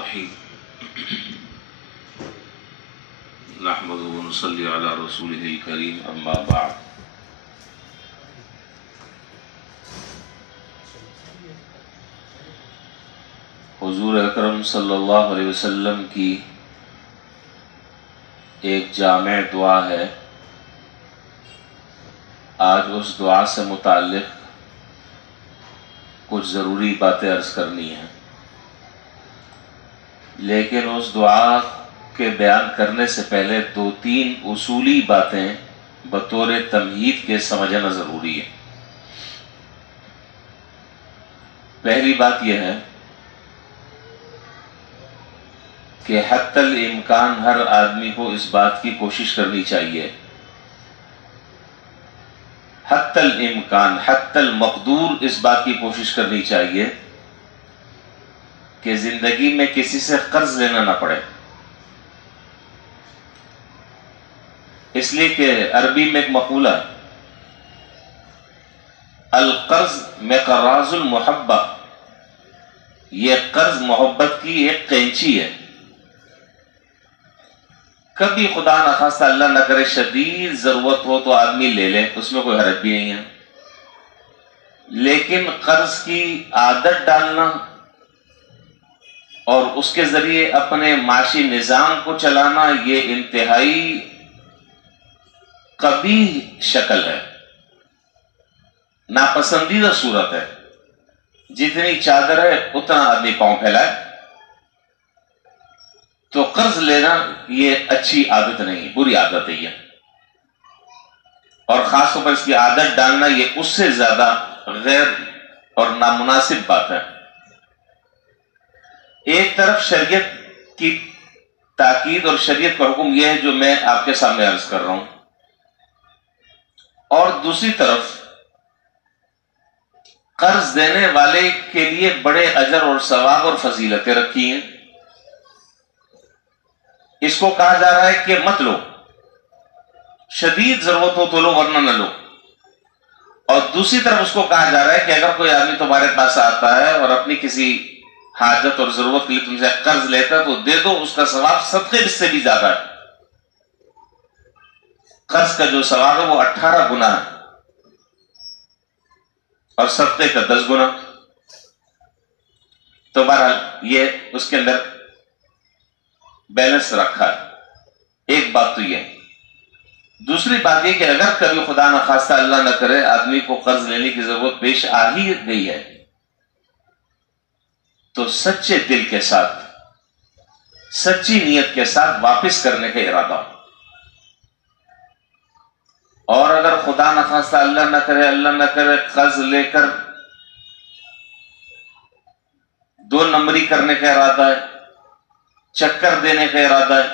الرحیم نحمدہ و نصلی علی رسولہ الکریم اما بعد۔ حضور اکرم صلی اللہ علیہ وسلم کی ایک جامع دعا ہے، آج اس دعا سے متعلق کچھ ضروری باتیں عرض کرنی ہیں، لیکن اس دعا کے بیان کرنے سے پہلے دو تین اصولی باتیں بطور تمہید کے سمجھنا ضروری ہے۔ پہلی بات یہ ہے کہ حتی الامکان ہر آدمی کو اس بات کی کوشش کرنی چاہیے، حتی الامکان حتی المقدور اس بات کی کوشش کرنی چاہیے کہ زندگی میں کسی سے قرض لینا نہ پڑے، اس لیے کہ عربی میں ایک مقولہ القرض مقراض المحبہ، یہ قرض محبت کی ایک قینچی ہے۔ کبھی خدا نخواستہ اللہ نہ کرے شدید ضرورت ہو تو آدمی لے لے، اس میں کوئی حرج بھی نہیں ہے، لیکن قرض کی عادت ڈالنا اور اس کے ذریعے اپنے معاشی نظام کو چلانا یہ انتہائی قبیح شکل ہے، ناپسندیدہ صورت ہے۔ جتنی چادر ہے اتنا آدمی پاؤں پھیلائے، تو قرض لینا یہ اچھی عادت نہیں، بری عادت ہے یہ، اور خاص طور پر اس کی عادت ڈالنا یہ اس سے زیادہ غیر اور نامناسب بات ہے۔ ایک طرف شریعت کی تاکید اور شریعت کا حکم یہ ہے جو میں آپ کے سامنے عرض کر رہا ہوں، اور دوسری طرف قرض دینے والے کے لیے بڑے اجر اور ثواب اور فضیلتیں رکھی ہیں۔ اس کو کہا جا رہا ہے کہ مت لو، شدید ضرورت ہو تو لو ورنہ نہ لو، اور دوسری طرف اس کو کہا جا رہا ہے کہ اگر کوئی آدمی تمہارے پاس آتا ہے اور اپنی کسی حاجت اور ضرورت کے لیے تم سے قرض لیتا ہے تو دے دو، اس کا ثواب صدقے سے بھی زیادہ ہے۔ قرض کا جو ثواب ہے وہ 18 گنا ہے اور صدقے کا 10 گنا۔ تو بہرحال یہ اس کے اندر بیلنس رکھا ہے۔ ایک بات تو یہ، دوسری بات یہ کہ اگر کبھی خدا نخواستہ اللہ نہ کرے آدمی کو قرض لینے کی ضرورت پیش آ ہی گئی ہے تو سچے دل کے ساتھ، سچی نیت کے ساتھ واپس کرنے کا ارادہ ہو، اور اگر خدا نخواستہ اللہ نہ کرے قرض لے کر 2 نمبری کرنے کا ارادہ ہے، چکر دینے کا ارادہ ہے،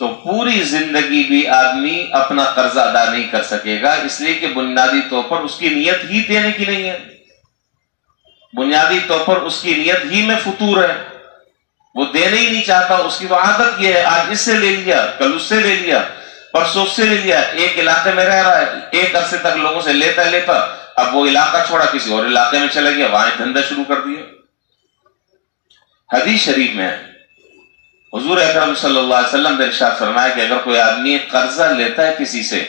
تو پوری زندگی بھی آدمی اپنا قرض ادا نہیں کر سکے گا، اس لیے کہ بنیادی طور پر اس کی نیت ہی دینے کی نہیں ہے، بنیادی طور پر اس کی نیت ہی میں فطور ہے، وہ دینا ہی نہیں چاہتا۔ اس کی تو عادت یہ ہے، آج اس سے لے لیا، کل اس سے لے لیا، پرسوں اس سے لے لیا، ایک علاقے میں رہ رہا ہے، ایک عرصے تک لوگوں سے لیتا اب وہ علاقہ چھوڑا کسی اور علاقے میں چلا گیا، وہاں دھندا شروع کر دیا۔ حدیث شریف میں حضور اکرم صلی اللہ علیہ وسلم نے ارشاد فرمایا کہ اگر کوئی آدمی قرضہ لیتا ہے کسی سے،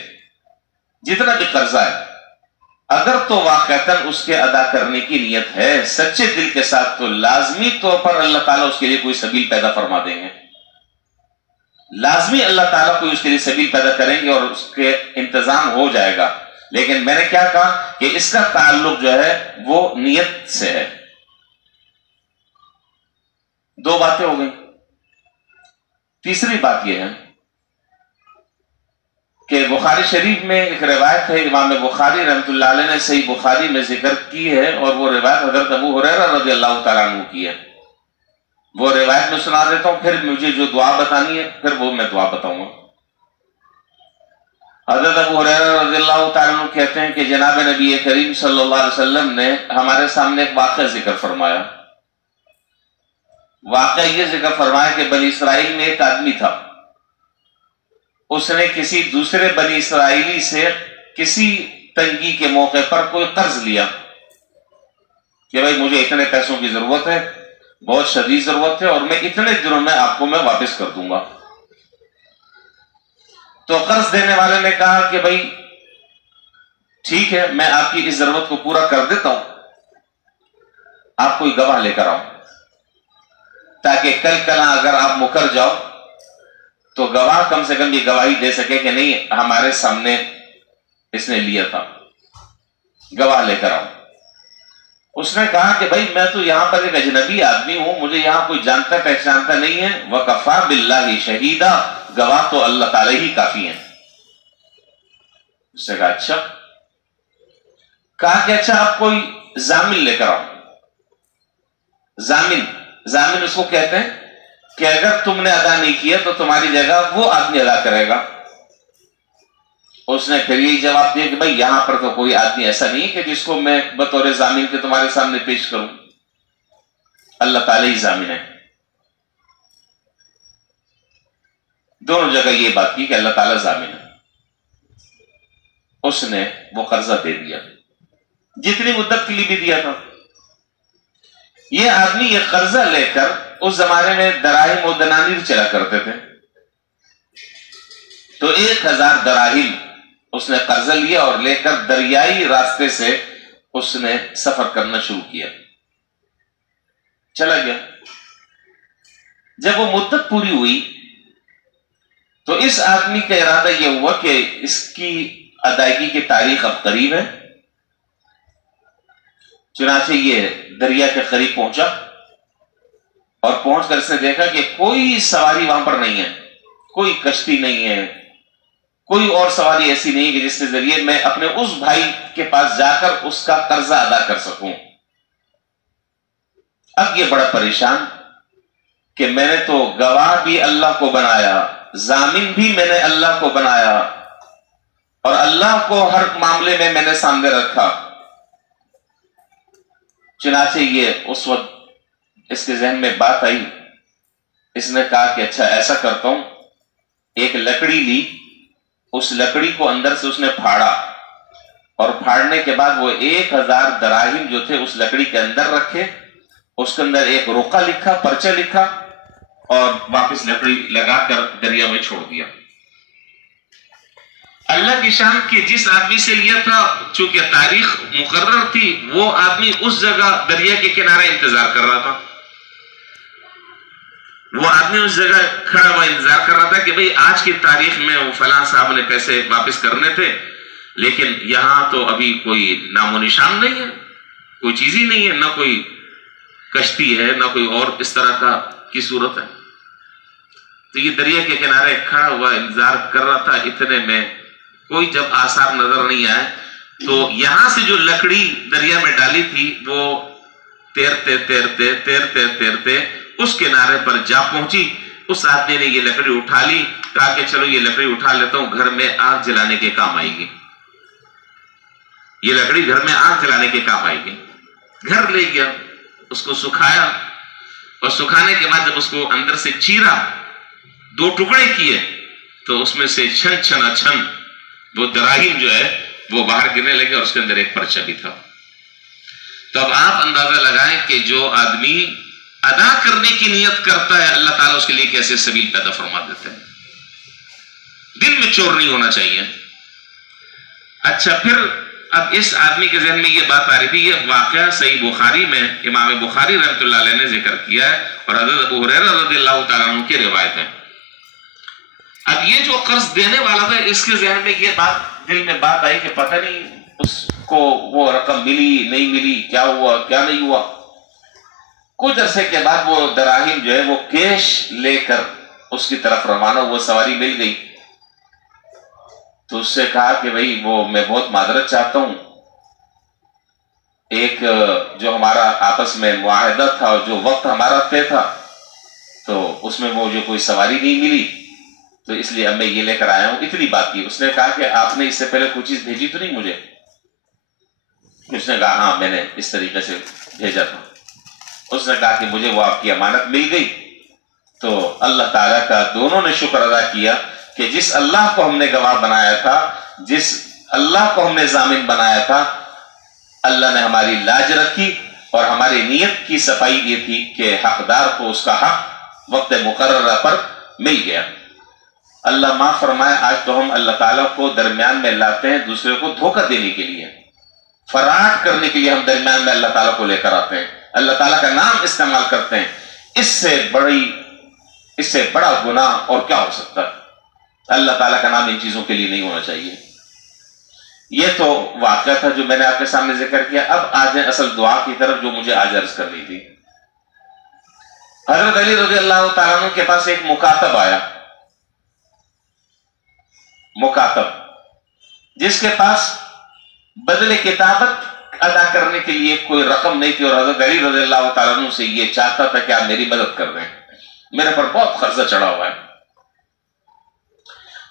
جتنا بھی قرضہ ہے، اگر تو واقعتاً اس کے ادا کرنے کی نیت ہے سچے دل کے ساتھ، تو لازمی طور پر اللہ تعالیٰ اس کے لیے کوئی سبیل پیدا فرما دیں گے، لازمی اللہ تعالیٰ کوئی اس کے لیے سبیل پیدا کریں گے اور اس کے انتظام ہو جائے گا۔ لیکن میں نے کیا کہا کہ اس کا تعلق جو ہے وہ نیت سے ہے۔ 2 باتیں ہو گئی۔ تیسری بات یہ ہے کہ بخاری شریف میں ایک روایت ہے، امام بخاری رحمۃ اللہ علیہ نے صحیح بخاری میں ذکر کی ہے، اور وہ روایت حضرت ابو ہریرہ رضی اللہ تعالیٰ عنہ کی ہے۔ وہ روایت میں سنا دیتا ہوں، پھر مجھے جو دعا بتانی ہے پھر وہ میں دعا بتاؤں گا۔ حضرت ابو ہریرہ رضی اللہ تعالیٰ عنہ کہتے ہیں کہ جناب نبی کریم صلی اللہ علیہ وسلم نے ہمارے سامنے ایک واقعہ ذکر فرمایا۔ واقعہ یہ ذکر فرمایا کہ بنی اسرائیل میں ایک آدمی تھا، اس نے کسی دوسرے بنی اسرائیلی سے کسی تنگی کے موقع پر کوئی قرض لیا کہ بھائی مجھے اتنے پیسوں کی ضرورت ہے بہت شدید ضرورت ہے اور میں اتنے دنوں میں آپ کو میں واپس کر دوں گا۔ تو قرض دینے والے نے کہا کہ بھائی ٹھیک ہے، میں آپ کی اس ضرورت کو پورا کر دیتا ہوں، آپ کوئی گواہ لے کر آؤ تاکہ کل کلا اگر آپ مکر جاؤ تو گواہ کم سے کم یہ گواہی دے سکے کہ نہیں ہمارے سامنے اس نے لیا تھا، گواہ لے کر آؤ۔ اس نے کہا کہ بھائی میں تو یہاں پر ایک اجنبی آدمی ہوں، مجھے یہاں کوئی جانتا پہچانتا نہیں ہے، وَكَفَى بِاللَّهِ شَهِيدًا، گواہ تو اللہ تعالی ہی کافی ہیں۔ اس نے کہا اچھا، کہا کہ اچھا آپ کوئی ضامن لے کر آؤ۔ ضامن اس کو کہتے ہیں کہ اگر تم نے ادا نہیں کیا تو تمہاری جگہ وہ آدمی ادا کرے گا۔ اس نے پھر یہی جواب دیا کہ بھائی یہاں پر تو کوئی آدمی ایسا نہیں ہے کہ جس کو میں بطور ضامن کے تمہارے سامنے پیش کروں، اللہ تعالی ہی ضامن ہے۔ دونوں جگہ یہ بات کی کہ اللہ تعالی ضامن ہے۔ اس نے وہ قرضہ دے دیا جتنی مدت کے لیے بھی دیا تھا۔ یہ آدمی یہ قرضہ لے کر، اس زمانے میں دراہم و دنانیر چلا کرتے تھے، تو 1000 دراہم اس نے قرضہ لیا اور لے کر دریائی راستے سے اس نے سفر کرنا شروع کیا، چلا گیا۔ جب وہ مدت پوری ہوئی تو اس آدمی کا ارادہ یہ ہوا کہ اس کی ادائیگی کی تاریخ اب قریب ہے، چنانچہ یہ دریا کے قریب پہنچا اور پہنچ کر اس نے دیکھا کہ کوئی سواری وہاں پر نہیں ہے، کوئی کشتی نہیں ہے، کوئی اور سواری ایسی نہیں کہ جس کے ذریعے میں اپنے اس بھائی کے پاس جا کر اس کا قرضہ ادا کر سکوں۔ اب یہ بڑا پریشان کہ میں نے تو گواہ بھی اللہ کو بنایا، ضامن بھی میں نے اللہ کو بنایا، اور اللہ کو ہر معاملے میں نے سامنے رکھا۔ چنانچہ یہ اس وقت اس کے ذہن میں بات آئی، اس نے کہا کہ اچھا ایسا کرتا ہوں، ایک لکڑی لی، اس لکڑی کو اندر سے اس نے پھاڑا، اور پھاڑنے کے بعد وہ 1000 دراہم جو تھے اس لکڑی کے اندر رکھے، اس کے اندر ایک رقعہ لکھا، پرچہ لکھا، اور واپس لکڑی لگا کر دریا میں چھوڑ دیا۔ اللہ کی شان کے جس آدمی سے لیا تھا، چونکہ تاریخ مقرر تھی، وہ آدمی اس جگہ دریا کے کنارے انتظار کر رہا تھا۔ وہ آدمی اس جگہ کھڑا ہوا انتظار کر رہا تھا کہ بھئی آج کی تاریخ میں وہ فلاں صاحب نے پیسے واپس کرنے تھے، لیکن یہاں تو ابھی کوئی نام و نشان نہیں ہے، کوئی چیز ہی نہیں ہے، نہ کوئی کشتی ہے، نہ کوئی اور اس طرح کی صورت ہے۔ تو یہ دریا کے کنارے کھڑا ہوا انتظار کر رہا تھا، اتنے میں کوئی جب آثار نظر نہیں آئے تو یہاں سے جو لکڑی دریا میں ڈالی تھی وہ تیرتے تیرتے تیرتے تیرتے اس کنارے پر جا پہنچی۔ اس آدمی نے یہ لکڑی اٹھا لی، کہا کہ چلو یہ لکڑی اٹھا لیتا ہوں، گھر میں آگ جلانے کے کام آئے گی، یہ لکڑی گھر میں آگ جلانے کے کام آئے گی۔ گھر لے گیا، اس کو سکھایا، اور سکھانے کے بعد جب اس کو اندر سے چیرا، 2 ٹکڑے کیے، تو اس میں سے چھن چھنا چھن وہ دراہیم جو ہے وہ باہر گرنے لگے، اور اس کے اندر ایک پرچہ بھی تھا۔ تو اب آپ اندازہ لگائیں کہ جو آدمی ادا کرنے کی نیت کرتا ہے، اللہ تعالیٰ اس کے لیے کیسے سبیل پیدا فرما دیتے ہیں۔ دل میں چور نہیں ہونا چاہیے۔ اچھا، پھر اب اس آدمی کے ذہن میں یہ بات آ رہی تھی، یہ واقعہ صحیح بخاری میں امام بخاری رحمۃ اللہ علیہ نے ذکر کیا ہے، اور حضرت ابو ہریرہ رضی اللہ تعالیٰ عنہ کی روایت ہے۔ اب یہ جو قرض دینے والا تھا، اس کے ذہن میں یہ بات دل میں بات آئی کہ پتہ نہیں اس کو وہ رقم ملی نہیں ملی، کیا ہوا کیا نہیں ہوا۔ کچھ عرصے کے بعد وہ دراہیم جو ہے وہ کیش لے کر اس کی طرف روانہ، وہ سواری مل گئی، تو اس سے کہا کہ بھئی وہ میں بہت معذرت چاہتا ہوں، ایک جو ہمارا آپس میں معاہدہ تھا اور جو وقت ہمارا طے تھا، تو اس میں مجھے کوئی سواری نہیں ملی، تو اس لیے اب میں یہ لے کر آیا ہوں، اتنی بات کی۔ اس نے کہا کہ آپ نے اس سے پہلے کوئی چیز بھیجی تو نہیں مجھے؟ اس نے کہا ہاں میں نے اس طریقے سے بھیجا تھا۔ اس نے کہا کہ مجھے وہ آپ کی امانت مل گئی۔ تو اللہ تعالیٰ کا دونوں نے شکر ادا کیا کہ جس اللہ کو ہم نے گواہ بنایا تھا، جس اللہ کو ہم نے ضامن بنایا تھا، اللہ نے ہماری لاج رکھی، اور ہماری نیت کی صفائی یہ تھی کہ حقدار کو اس کا حق وقت مقررہ پر مل گیا۔ اللہ معاف فرمائے، آج تو ہم اللہ تعالیٰ کو درمیان میں لاتے ہیں دوسرے کو دھوکہ دینے کے لیے، فراڈ کرنے کے لیے ہم درمیان میں اللہ تعالیٰ کو لے کر آتے ہیں، اللہ تعالیٰ کا نام استعمال کرتے ہیں۔ اس سے بڑا گناہ اور کیا ہو سکتا ہے؟ اللہ تعالیٰ کا نام ان چیزوں کے لیے نہیں ہونا چاہیے۔ یہ تو واقعہ تھا جو میں نے آپ کے سامنے ذکر کیا۔ اب آ جائیں اصل دعا کی طرف جو مجھے آج عرض کرنی تھی۔ حضرت علی رضی اللہ تعالیٰ عنہ کے پاس ایک مکاتب آیا، مکاتب جس کے پاس بدل کتابت ادا کرنے کے لیے کوئی رقم نہیں تھی، اور حضرت علی رضی اللہ تعالیٰ عنہ سے یہ چاہتا تھا کہ آپ میری مدد کر دیں، میرے پر بہت قرضہ چڑھا ہوا ہے۔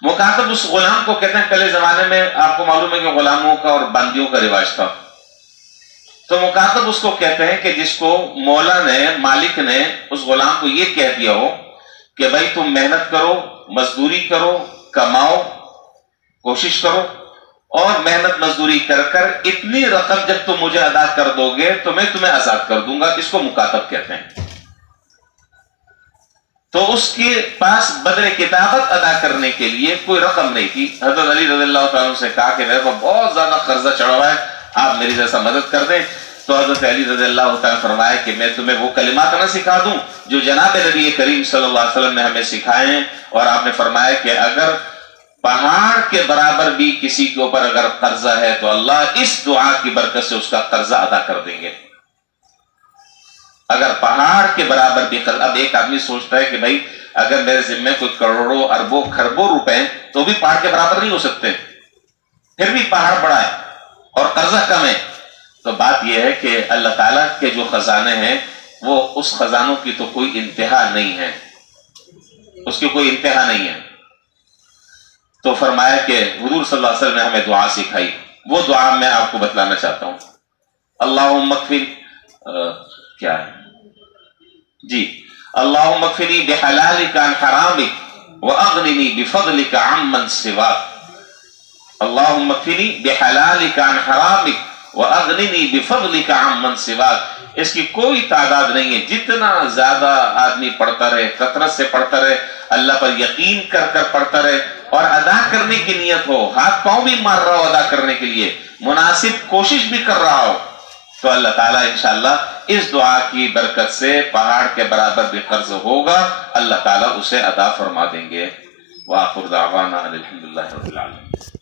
مکاتب اس غلام کو کہتے ہیں، پہلے زمانے میں آپ کو معلوم ہے کہ غلاموں کا اور بندیوں کا رواج تھا، تو مکاتب اس کو کہتے ہیں کہ جس کو مولا نے، مالک نے اس غلام کو یہ کہہ دیا ہو کہ بھائی تم محنت کرو، مزدوری کرو، کماؤ، کوشش کرو، اور محنت مزدوری کر کر اتنی رقم جب تم مجھے ادا کر دو گے تو میں تمہیں آزاد کر دوں گا، اس کو مکاتب کہتے ہیں۔ تو اس کے پاس بدل کتابت ادا کرنے کے لیے کوئی رقم نہیں تھی۔ حضرت علی رضی اللہ تعالیٰ سے کہا کہ میرے پر بہت زیادہ قرضہ چڑھا ہوا ہے، آپ میری جیسا مدد کر دیں۔ تو حضرت علی رضی اللہ تعالیٰ فرمایا کہ میں تمہیں وہ کلمات نہ سکھا دوں جو جناب نبی کریم صلی اللہ علیہ وسلم نے ہمیں سکھائے ہیں، اور آپ نے فرمایا کہ اگر پہاڑ کے برابر بھی کسی کے اوپر اگر قرضہ ہے تو اللہ اس دعا کی برکت سے اس کا قرضہ ادا کر دیں گے۔ اگر پہاڑ کے برابر بھی قرض، اب ایک آدمی سوچتا ہے کہ بھائی اگر میرے ذمہ کوئی کروڑوں اربوں خربوں روپے ہیں تو بھی پہاڑ کے برابر نہیں ہو سکتے، پھر بھی پہاڑ بڑا ہے اور قرضہ کم ہے۔ تو بات یہ ہے کہ اللہ تعالیٰ کے جو خزانے ہیں وہ اس خزانوں کی تو کوئی انتہا نہیں ہے، اس کی کوئی انتہا نہیں ہے۔ تو فرمایا کہ حضور صلی اللہ علیہ وسلم نے ہمیں دعا سکھائی، وہ دعا میں آپ کو بتلانا چاہتا ہوں۔ اللہم اکفنی کیا ہے جی، اللہم اکفنی بحلالک عن حرامک واغننی بفضلک عمن سواک۔ اللہم اکفنی بحلالک عن حرامک واغننی بفضلک عمن سواک۔ اس کی کوئی تعداد نہیں ہے، جتنا زیادہ آدمی پڑھتا رہے، کثرت سے پڑھتا رہے، اللہ پر یقین کر کر پڑھتا رہے، اور ادا کرنے کی نیت ہو، ہاتھ پاؤں بھی مار رہا ہو ادا کرنے کے لیے، مناسب کوشش بھی کر رہا ہو، تو اللہ تعالیٰ انشاءاللہ اس دعا کی برکت سے پہاڑ کے برابر بھی قرض ہوگا، اللہ تعالیٰ اسے ادا فرما دیں گے۔ وآخر دعوانا الحمدللہ رب العالمین۔